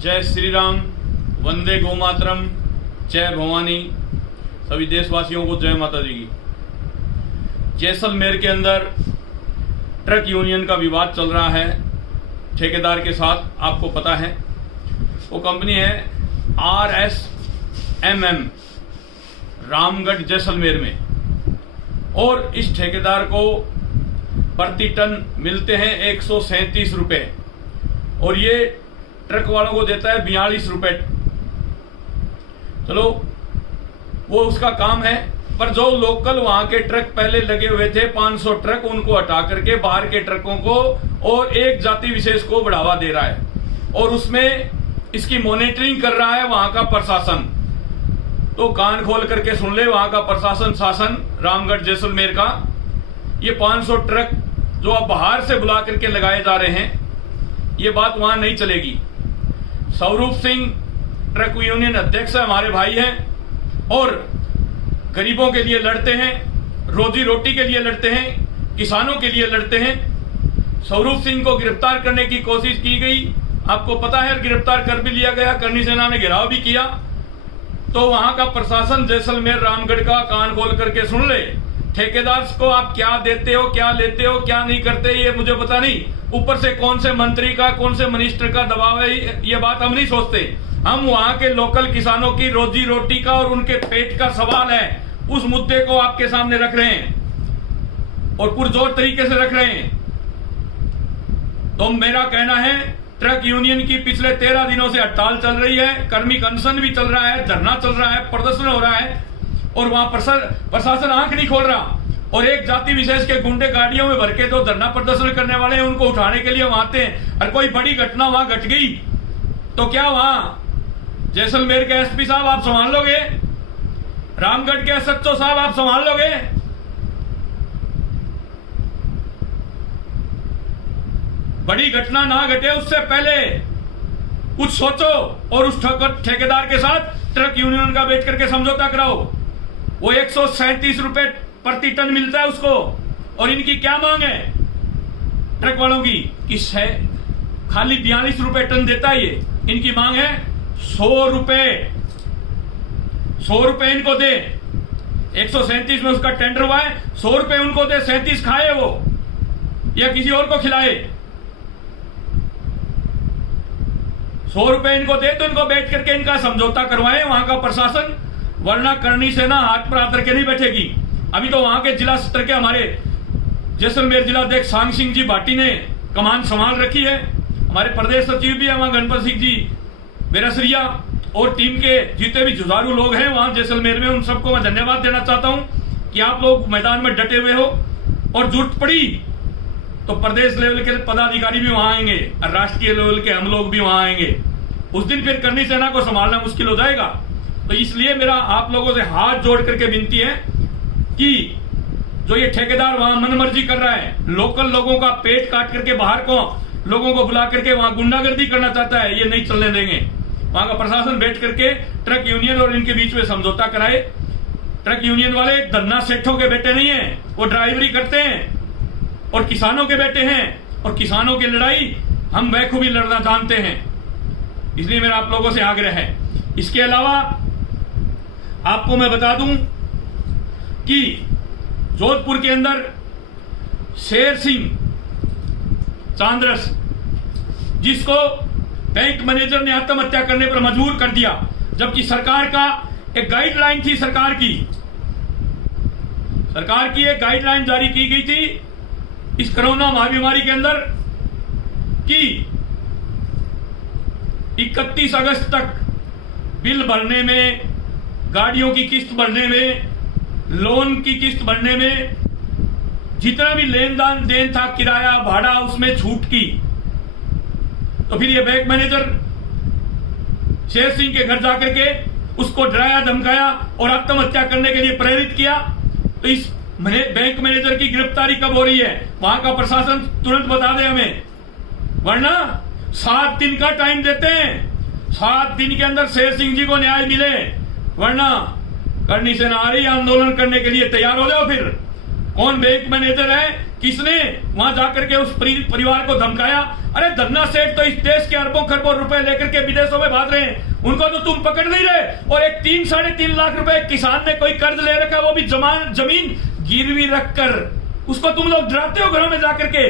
जय श्री राम, वंदे गौ मातरम, जय भवानी। सभी देशवासियों को जय माता जी की। जैसलमेर के अंदर ट्रक यूनियन का विवाद चल रहा है ठेकेदार के साथ। आपको पता है वो कंपनी है RSMM रामगढ़ जैसलमेर में, और इस ठेकेदार को प्रति टन मिलते हैं 137 रुपए और ये ट्रक वालों को देता है 42 रुपए। चलो वो उसका काम है, पर जो लोकल वहां के ट्रक पहले लगे हुए थे 500 ट्रक, उनको हटा करके बाहर के ट्रकों को और एक जाति विशेष को बढ़ावा दे रहा है, और उसमें इसकी मॉनिटरिंग कर रहा है वहां का प्रशासन। तो कान खोल करके सुन ले वहां का प्रशासन शासन रामगढ़ जैसलमेर का। ये 500 ट्रक जो अब बाहर से बुला करके लगाए जा रहे हैं, ये बात वहां नहीं चलेगी। स्वरूप सिंह ट्रक यूनियन अध्यक्ष हमारे भाई हैं और गरीबों के लिए लड़ते हैं, रोजी रोटी के लिए लड़ते हैं, किसानों के लिए लड़ते हैं। स्वरूप सिंह को गिरफ्तार करने की कोशिश की गई, आपको पता है, गिरफ्तार कर भी लिया गया, करनी सेना ने घेराव भी किया। तो वहां का प्रशासन जैसलमेर रामगढ़ का कान खोल करके सुन ले, ठेकेदार को आप क्या देते हो, क्या लेते हो, क्या नहीं करते, ये मुझे पता नहीं। ऊपर से कौन से मंत्री का, कौन से मिनिस्टर का दबाव है, ये बात हम नहीं सोचते। हम वहां के लोकल किसानों की रोजी रोटी का और उनके पेट का सवाल है, उस मुद्दे को आपके सामने रख रहे हैं और पुरजोर तरीके से रख रहे हैं। तो मेरा कहना है, ट्रक यूनियन की पिछले 13 दिनों से हड़ताल चल रही है, कर्मिक अनशन भी चल रहा है, धरना चल रहा है, प्रदर्शन हो रहा है, और वहां प्रशासन आंख नहीं खोल रहा। और एक जाति विशेष के गुंडे गाड़ियों में भर के जो धरना प्रदर्शन करने वाले हैं उनको उठाने के लिए वहां आते हैं। और कोई बड़ी घटना वहां घट गई तो क्या वहां जैसलमेर के एसपी साहब आप संभाल लोगे? रामगढ़ के SHO साहब आप संभाल लोगे? बड़ी घटना ना घटे उससे पहले कुछ सोचो और उस ठेकेदार के साथ ट्रक यूनियन का बैठ करके समझौता कराओ। वो 137 रुपए प्रति टन मिलता है उसको, और इनकी क्या मांग है ट्रक वालों की कि खाली 42 रुपए टन देता है ये। इनकी मांग है 100 रुपए इनको दे। 137 में उसका टेंडर हुआ है, 100 रुपए उनको दे, 37 खाए वो या किसी और को खिलाए। 100 रुपए इनको दे तो इनको बैठ करके इनका समझौता करवाए वहां का प्रशासन, वरना करनी सेना हाथ पर हाथ रखे नहीं बैठेगी। अभी तो वहां के जिला स्तर के हमारे जैसलमेर जिलाध्यक्ष सांग सिंह जी भाटी ने कमान संभाल रखी है। हमारे प्रदेश सचिव भी है वहां गणपत सिंह जी बेरसरिया, और टीम के जितने भी जुझारू लोग हैं वहां जैसलमेर में, उन सबको मैं धन्यवाद देना चाहता हूं कि आप लोग मैदान में डटे हुए हो। और जरूरत पड़ी तो प्रदेश लेवल के पदाधिकारी भी वहां आएंगे और राष्ट्रीय लेवल के हम लोग भी वहां आएंगे। उस दिन फिर करनी सेना को संभालना मुश्किल हो जाएगा। तो इसलिए मेरा आप लोगों से हाथ जोड़ करके विनती है कि जो ये ठेकेदार वहां मनमर्जी कर रहा है, लोकल लोगों का पेट काट करके बाहर को लोगों को बुला करके वहां गुंडागर्दी करना चाहता है, ये नहीं चलने देंगे। वहां का प्रशासन बैठ करके ट्रक यूनियन और इनके बीच में समझौता कराए। ट्रक यूनियन वाले धन्ना सेठों के बेटे नहीं है, वो ड्राइवरी करते हैं और किसानों के बेटे हैं, और किसानों की लड़ाई हम बखूबी लड़ना जानते हैं। इसलिए मेरा आप लोगों से आग्रह है। इसके अलावा आपको मैं बता दूं कि जोधपुर के अंदर शेर सिंह चांद्रस, जिसको बैंक मैनेजर ने आत्महत्या करने पर मजबूर कर दिया, जबकि सरकार का एक गाइडलाइन थी, सरकार की एक गाइडलाइन जारी की गई थी इस कोरोना महामारी के अंदर कि 31 अगस्त तक बिल भरने में, गाड़ियों की किस्त भरने में, लोन की किस्त भरने में, जितना भी लेन देन था, किराया भाड़ा, उसमें छूट की। तो फिर ये बैंक मैनेजर शेर सिंह के घर जाकर के उसको डराया धमकाया और आत्महत्या करने के लिए प्रेरित किया। तो इस बैंक मैनेजर की गिरफ्तारी कब हो रही है? वहां का प्रशासन तुरंत बता दे हमें, वरना 7 दिन का टाइम देते हैं। 7 दिन के अंदर शेर सिंह जी को न्याय मिले, वरना करनी सेना आ रही आंदोलन करने के लिए तैयार हो जाओ। फिर कौन बैंक मैनेजर है किसने वहां जाकर के उस परिवार को धमकाया? अरे धन्ना सेठ तो इस देश के अरबों खरबों रुपए लेकर के विदेशों में भाग रहे हैं, उनको तो तुम पकड़ नहीं रहे। और एक 3-3.5 लाख रुपए किसान ने कोई कर्ज ले रखा, वो भी जमीन गिरवी रखकर, उसको तुम लोग डराते हो घरों में जाकर के,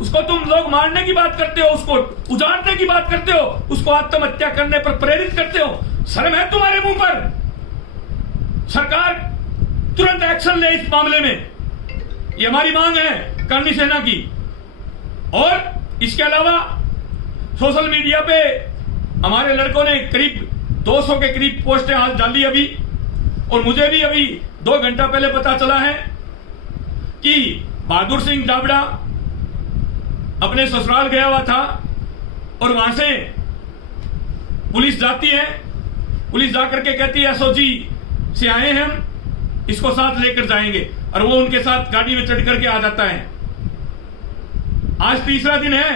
उसको तुम लोग मारने की बात करते हो, उसको उजाड़ने की बात करते हो, उसको आत्महत्या करने पर प्रेरित करते हो। शर्म है तुम्हारे मुंह पर? सरकार तुरंत एक्शन ले इस मामले में, ये हमारी मांग है करनी सेना की। और इसके अलावा सोशल मीडिया पे हमारे लड़कों ने करीब 200 के करीब पोस्टें आज डाली अभी, और मुझे भी अभी 2 घंटा पहले पता चला है कि बहादुर सिंह जाबड़ा अपने ससुराल गया हुआ था और वहां से पुलिस जाती है, पुलिस जाकर के कहती है एसओजी से आए हैं हम, इसको साथ लेकर जाएंगे, और वो उनके साथ गाड़ी में चढ़ करके आ जाता है। आज तीसरा दिन है,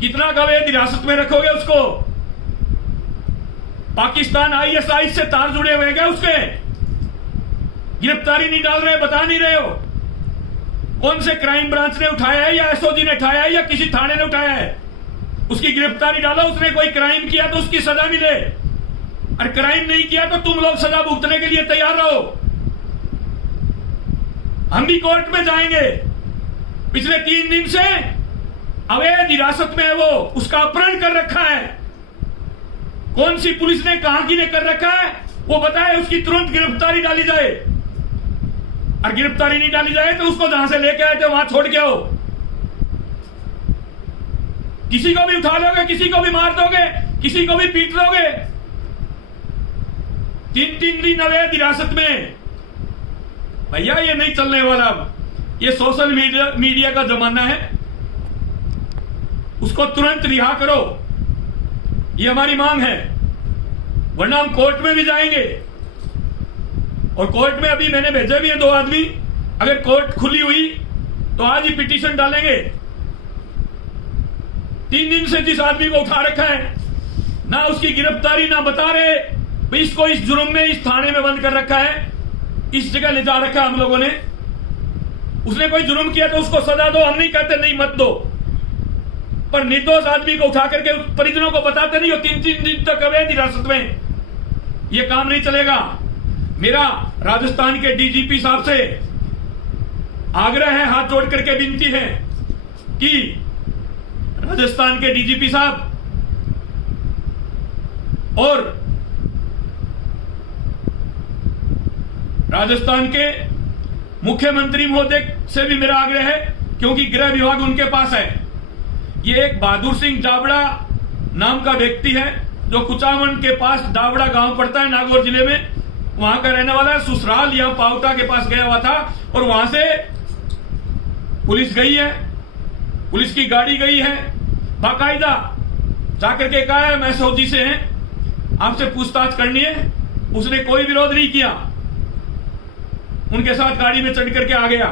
कितना अवैध हिरासत में रखोगे उसको? पाकिस्तान आईएसआई से तार जुड़े हुए क्या उसके? गिरफ्तारी नहीं डाल रहे, बता नहीं रहे हो? कौन से क्राइम ब्रांच ने उठाया है, या एसओजी ने उठाया है, या किसी थाने ने उठाया है? उसकी गिरफ्तारी डालो। उसने कोई क्राइम किया तो उसकी सजा मिले, और क्राइम नहीं किया तो तुम लोग सजा भुगतने के लिए तैयार रहो। हम भी कोर्ट में जाएंगे। पिछले 3 दिन से अवैध हिरासत में है वो, उसका अपहरण कर रखा है। कौन सी पुलिस ने, कहां की ने कर रखा है वो बताए, उसकी तुरंत गिरफ्तारी डाली जाए। और गिरफ्तारी नहीं डाली जाए तो उसको जहां से लेके आए थे वहां छोड़ के आओ। किसी को भी उठा लोगे, किसी को भी मार दोगे, किसी को भी पीट लोगे। 3 दिन अवैध हिरासत में, भैया ये नहीं चलने वाला। ये सोशल मीडिया का जमाना है, उसको तुरंत रिहा करो, ये हमारी मांग है, वरना हम कोर्ट में भी जाएंगे। और कोर्ट में अभी मैंने भेजे भी हैं 2 आदमी, अगर कोर्ट खुली हुई तो आज ही पिटीशन डालेंगे। 3 दिन से जिस आदमी को उठा रखा है, ना उसकी गिरफ्तारी, ना बता रहे भाई इसको इस जुर्म में इस थाने में बंद कर रखा है, इस जगह ले जा रखा है हम लोगों ने। उसने कोई जुर्म किया तो उसको सजा दो, हम नहीं कहते नहीं मत दो, पर निर्दोष आदमी को उठा करके परिजनों को बताते नहीं हो 3 दिन तक अवैध हिरासत में, यह काम नहीं चलेगा। मेरा राजस्थान के डीजीपी साहब से आग्रह है, हाथ जोड़ करके विनती है कि राजस्थान के डीजीपी साहब और राजस्थान के मुख्यमंत्री महोदय से भी मेरा आग्रह है, क्योंकि गृह विभाग उनके पास है। ये एक बहादुर सिंह जाबड़ा नाम का व्यक्ति है जो कुचामन के पास दावड़ा गांव पड़ता है, नागौर जिले में, वहां का रहने वाला है। ससुराल या पावटा के पास गया हुआ था और वहां से पुलिस गई है, पुलिस की गाड़ी गई है, बाकायदा जाकर के कहा है मैं एसओजी से हैं, आपसे पूछताछ करनी है। उसने कोई विरोध नहीं किया, उनके साथ गाड़ी में चढ़ करके आ गया,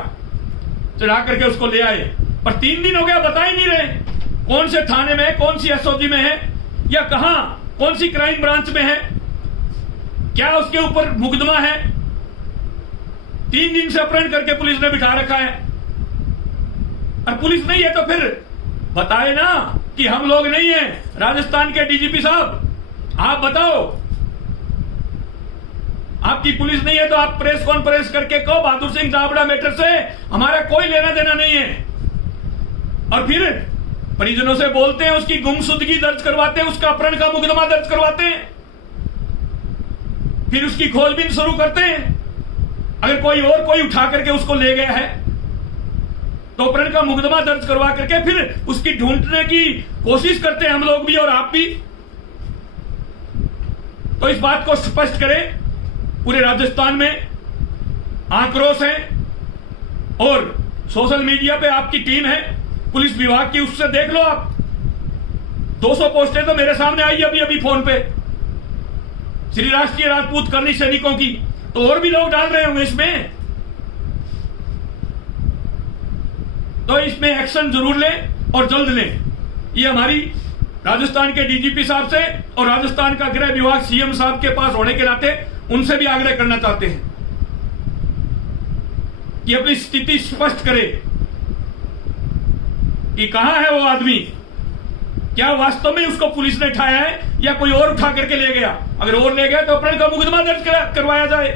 चढ़ा करके उसको ले आए। पर 3 दिन हो गया, बता ही नहीं रहे कौन से थाने में है, कौन सी एसओजी में है, या कहां, कौन सी क्राइम ब्रांच में है, क्या उसके ऊपर मुकदमा है। 3 दिन से अपहरण करके पुलिस ने बिठा रखा है। और पुलिस नहीं है तो फिर बताए ना कि हम लोग नहीं है। राजस्थान के डीजीपी साहब, आप बताओ, आपकी पुलिस नहीं है तो आप प्रेस कॉन्फ्रेंस करके कहो बहादुर सिंह जाबड़ा मैटर से हमारा कोई लेना देना नहीं है। और फिर परिजनों से बोलते हैं, उसकी गुमशुदगी दर्ज करवाते हैं, उसका अपहरण का मुकदमा दर्ज करवाते हैं, फिर उसकी खोजबीन शुरू करते हैं। अगर कोई उठा करके उसको ले गया है तो अपहरण का मुकदमा दर्ज करवा करके फिर उसकी ढूंढने की कोशिश करते हैं हम लोग भी और आप भी। तो इस बात को स्पष्ट करें, पूरे राजस्थान में आक्रोश है और सोशल मीडिया पे आपकी टीम है पुलिस विभाग की, उससे देख लो आप। 200 पोस्टें तो मेरे सामने आई अभी फोन पे, श्री राष्ट्रीय राजपूत कर्णी सैनिकों की, तो और भी लोग डाल रहे होंगे इसमें। तो इसमें एक्शन जरूर लें और जल्द लें। ये हमारी राजस्थान के डीजीपी साहब से और राजस्थान का गृह विभाग सीएम साहब के पास होने के नाते उनसे भी आग्रह करना चाहते हैं। कि अपनी स्थिति स्पष्ट करे कि कहां है वो आदमी, क्या वास्तव में उसको पुलिस ने उठाया है या कोई और उठा करके ले गया। अगर और ले गया तो अपहरण का मुकदमा दर्ज करवाया जाए।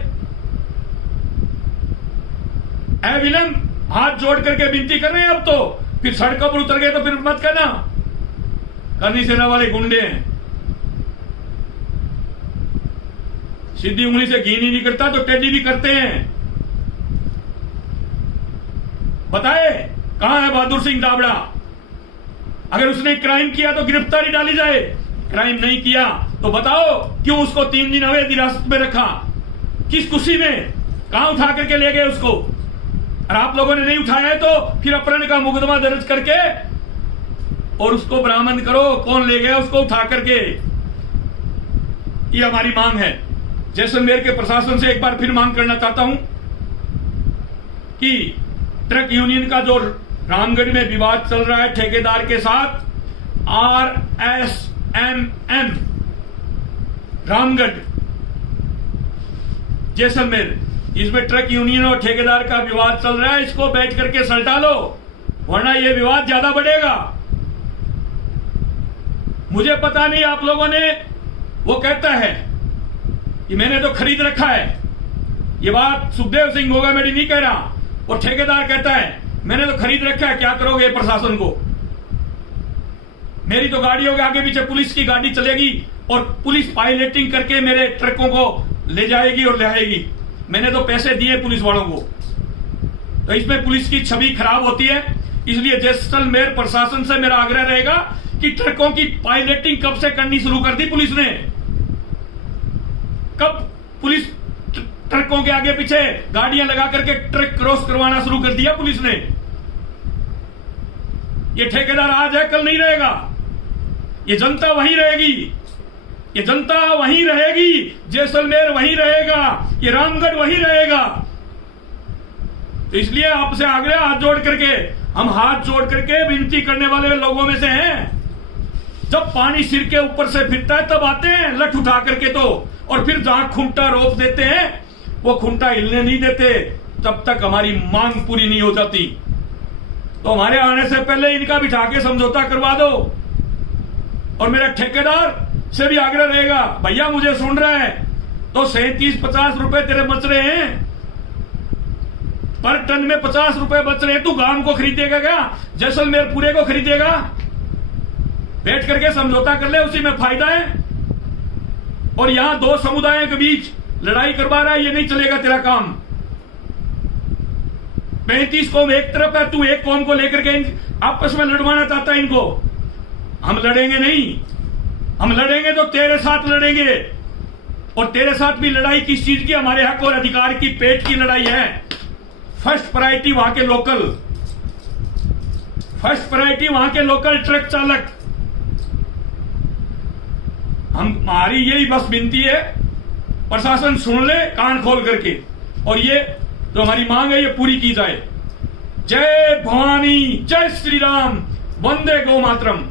अविलंब हाथ जोड़ करके विनती कर रहे हैं। अब तो फिर सड़कों पर उतर गए तो फिर मत कहना करनी सेना वाले गुंडे हैं। सीधी उंगली से घी नहीं निकलता तो टेढ़ी भी करते हैं। बताए कहां है बहादुर सिंह दाबड़ा। अगर उसने क्राइम किया तो गिरफ्तारी डाली जाए, क्राइम नहीं किया तो बताओ क्यों उसको 3 दिन अवैध हिरासत में रखा, किस खुशी में, कहां उठा करके ले गए उसको। और आप लोगों ने नहीं उठाया है तो फिर अपहरण का मुकदमा दर्ज करके और उसको बरामद करो, कौन ले गया उसको उठा करके। ये हमारी मांग है। जैसलमेर के प्रशासन से एक बार फिर मांग करना चाहता हूं कि ट्रक यूनियन का जो रामगढ़ में विवाद चल रहा है ठेकेदार के साथ, RSMM रामगढ़ जैसलमेर, इसमें ट्रक यूनियन और ठेकेदार का विवाद चल रहा है, इसको बैठ करके सलटा लो, वरना यह विवाद ज्यादा बढ़ेगा। मुझे पता नहीं आप लोगों ने, वो कहता है कि मैंने तो खरीद रखा है, ये बात सुखदेव सिंह गोगामेडी नहीं कह रहा, और ठेकेदार कहता है मैंने तो खरीद रखा है, क्या करोगे प्रशासन को। मेरी तो गाड़ियों के आगे पीछे पुलिस की गाड़ी चलेगी और पुलिस पायलटिंग करके मेरे ट्रकों को ले जाएगी और ले आएगी। मैंने तो पैसे दिए पुलिस वालों को, तो इसमें पुलिस की छवि खराब होती है। इसलिए जैसलमेर प्रशासन से मेरा आग्रह रहेगा कि ट्रकों की पायलटिंग कब से करनी शुरू कर दी पुलिस ने। कब पुलिस ट्रकों के आगे पीछे गाड़ियां लगा करके ट्रक क्रॉस करवाना शुरू कर दिया पुलिस ने। ये ठेकेदार आज है कल नहीं रहेगा, ये जनता वहीं रहेगी, ये जनता वहीं रहेगी, जैसलमेर वहीं रहेगा, ये रामगढ़ वहीं रहेगा। तो इसलिए आपसे आग्रह हाथ जोड़ करके, हम हाथ जोड़ करके विनती करने वाले लोगों में से हैं। जब पानी सिर के ऊपर से फिरता है तब आते हैं लठ उठा करके तो, और फिर जहां खुंटा रोप देते हैं वो खुंटा हिलने नहीं देते तब तक हमारी मांग पूरी नहीं हो जाती। तो हमारे आने से पहले इनका बिठा के समझौता करवा दो। और मेरा ठेकेदार से भी आग्रह रहेगा, भैया मुझे सुन रहा है तो 37-50 रुपए तेरे बच रहे हैं, पर टन में 50 रुपए बच रहे हैं, तू गांव को खरीदेगा क्या, जैसलमेर पूरे को खरीदेगा। बैठ करके समझौता कर ले, उसी में फायदा है। और यहां दो समुदायों के बीच लड़ाई करवा रहा है, ये नहीं चलेगा तेरा काम। 35 कौम एक तरफ है, तू एक कौम को लेकर के आपस में लड़वाना चाहता है इनको। हम लड़ेंगे नहीं, हम लड़ेंगे तो तेरे साथ लड़ेंगे। और तेरे साथ भी लड़ाई किस चीज की, हमारे हक और अधिकार की, पेट की लड़ाई है। फर्स्ट प्रायोरिटी वहां के लोकल, फर्स्ट प्रायोरिटी वहां के लोकल ट्रक चालक। हमारी यही बस विनती है, प्रशासन सुन ले कान खोल करके, और ये जो हमारी मांग है ये पूरी की जाए। जय भवानी, जय श्री राम, वंदे गौ मातरम।